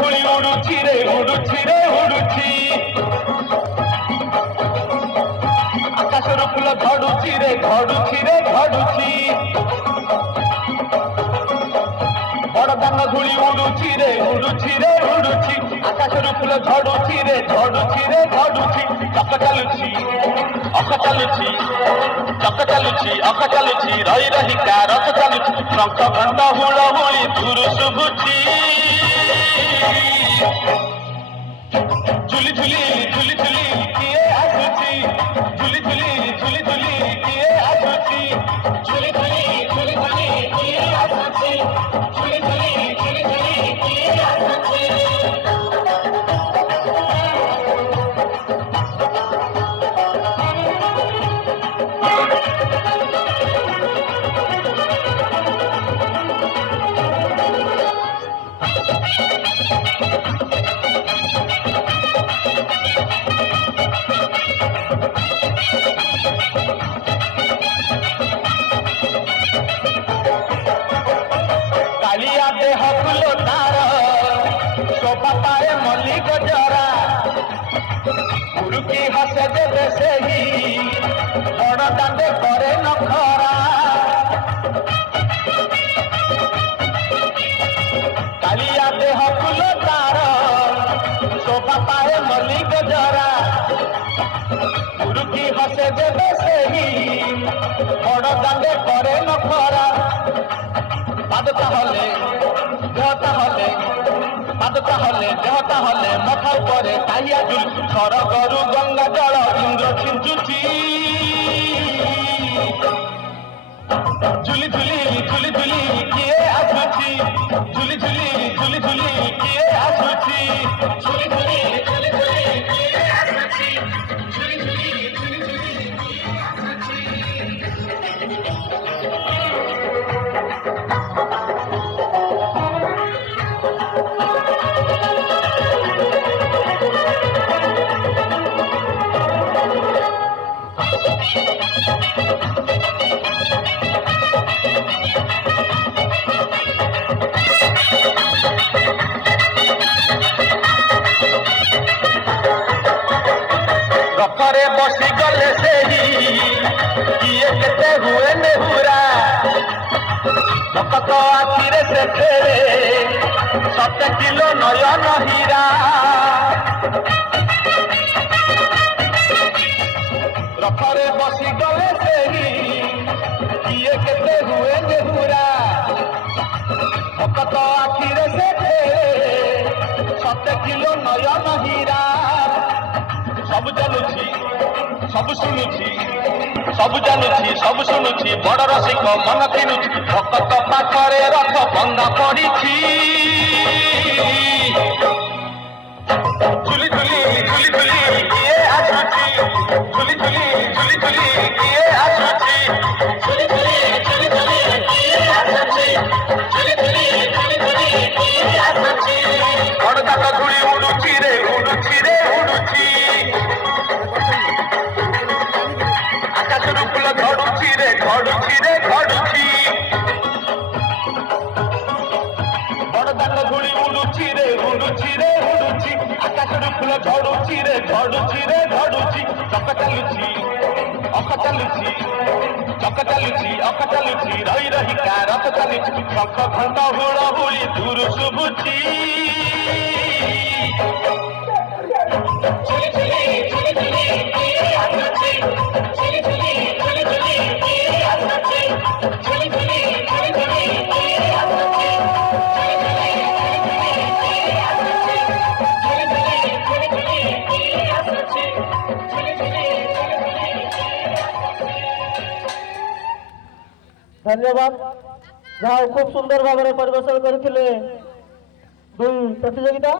ধুলি উড়ুছি রে উড়ুছি রে উড়ুছি আকাশের ফুল ঝড়ুছি রে ঝড়ুছি রে ঝড়ুছি বড় দান ধুলি উড়ুছি রে উড়ুছি রে উড়ুছি আকাশের ফুল ঝড়ুছি রে ঝড়ুছি রে ঝড়ুছি চক চালুছি অক চালুছি চক চালুছি অক চালুছি রହି রহিକା ରଥ ଚାଲୁଛି ଶଙ୍ଖ ଘଣ୍ଟ ହୁଳହୁଳି ଦୂରୁ ଶୁଭୁଛି ঝুলি ঝুলি ঝুলি ঝুলি কিଏ ଆସୁଛି ঝুলি ঝুলি ঝুলি ঝুলি କିଏ ଆସୁଛି ঝুলি ঝুলি ঝুলি ঝୁଲି କିଏ ଆସୁଛି ঝুলি ঝুলি ঝୁଲି ଝୁଲି କିଏ ଆସୁଛି কালিয়া দেহ ফুল তার শোভা পায় মল্লিক জরা উড়ুকি হসে দেবে সেই বড় দাঁতে করে নখরা কালিয়া দেহ ফুল তার শোভা পায় মল্লিক জরা উড়ুকি হসে দেবে সেই বড় দাঁতে করে নখরা পাদতা হলে দেহতা হলে পাদতা হলে দেহতা হলে মাথা উপরে তাহিয়া ঝুল সরগরু গঙ্গা জল ইন্দ্র ছিঞ্চুছি ঝুলি ঝুলি ঝুলি ঝুলি কিଏ ଆସୁଛି ঝুলি ঝুলি ঝুলি ঝুলি କିଏ ଆସୁଛି ঝুলি ঝুলি ঝুলি ঝুলি କିଏ ଆସୁଛି ঝুলি ঝুলি ঝুলি ঝুলি କିଏ ଆସୁଛି ରଥରେ ବସିଗଲେ ସେହି କିଏ କେତେ ହୁଏ ନେହୁରା ଭକ୍ତ ଆଖିରେ ସେ ଫେରେ 7 କିଲୋ ନୟନ ହୀରା ରଥରେ ବସିଗଲେ ସେହି କିଏ କେତେ ହୁଏ ନେହୁରା ଭକ୍ତ ଆଖିରେ ସେ ଫେରେ 7 କିଲୋ ନୟନ ହୀରା ସବୁ ଚାଲୁଛି ସବୁ ଶୁଣୁଛି ସବୁ ଜାଣୁଛି ସବୁ ଶୁଣୁଛି ବଡ଼ ରସିକ ମନ କିଣୁଛି ଭକ୍ତ ପାଖରେ ରଥ ବନ୍ଧା ପଡ଼ିଛି ଝୁଲି ଝୁଲି ଝୁଲି ଝୁଲି କିଏ ଆସୁଛି ଝୁଲି ଝୁଲି ଝୁଲି ଝୁଲି କିଏ ଆସୁଛି ଝୁଲି ଝୁଲି ଝୁଲି ଝୁଲି କିଏ ଆସୁଛି ଝୁଲି ଝୁଲି ଝୁଲି ଝୁଲି କିଏ ଆସୁଛି ବଡ଼ ଦାଣ୍ଡ ଧୂଳି ଉଡୁଛି ରେ ଉଡୁଛି ରେ ଉଡୁଛି ଆକାଶରୁ ଫୁଲ ଝଡୁଛି ରେ ଝଡୁଛି ରେ ଝଡୁଛି ବଡ଼ ଦାଣ୍ଡ ଧୂଳି ଉଡୁଛି ରେ ଉଡୁଛି ରେ ଉଡୁଛି ଆକାଶରୁ ଫୁଲ ଝଡୁଛି ରେ ଝଡୁଛି ରେ ଝଡୁଛି ଚକ ଚାଲୁଛି ଅକ ଚାଲୁଛି ଚକ ଚାଲୁଛି ଅକ ଚାଲୁଛି ରହି ରହିକା ରଥ ଚାଲୁଛି ଶଙ୍ଖ ଘଣ୍ଟ ହୁଳହୁଳି ଦୂରୁ ଶୁଭୁଛି ଝୁଲି ଝୁଲି ଝୁଲି ଝୁଲି କିଏ ଆସୁଛି ଝୁଲି ଝୁଲି ଝୁଲି ଝୁଲି କିଏ ଆସୁଛି ଝୁଲି ଝୁଲି ଝୁଲି ଝୁଲି କିଏ ଆସୁଛି ଝୁଲି ଝୁଲି ଝୁଲି ଝୁଲି କିଏ ଆସୁଛି ଝୁଲି ଝୁଲି ଝୁଲି ଝୁଲି କିଏ ଆସୁଛି ଝୁଲି ଝୁଲି ଝୁଲି ଝୁଲି କିଏ ଆସୁଛି ধন্যবাদ যাও খুব সুন্দর ভাবে পরিবেশন করেছিলেন দুই প্রতিযোগিতা।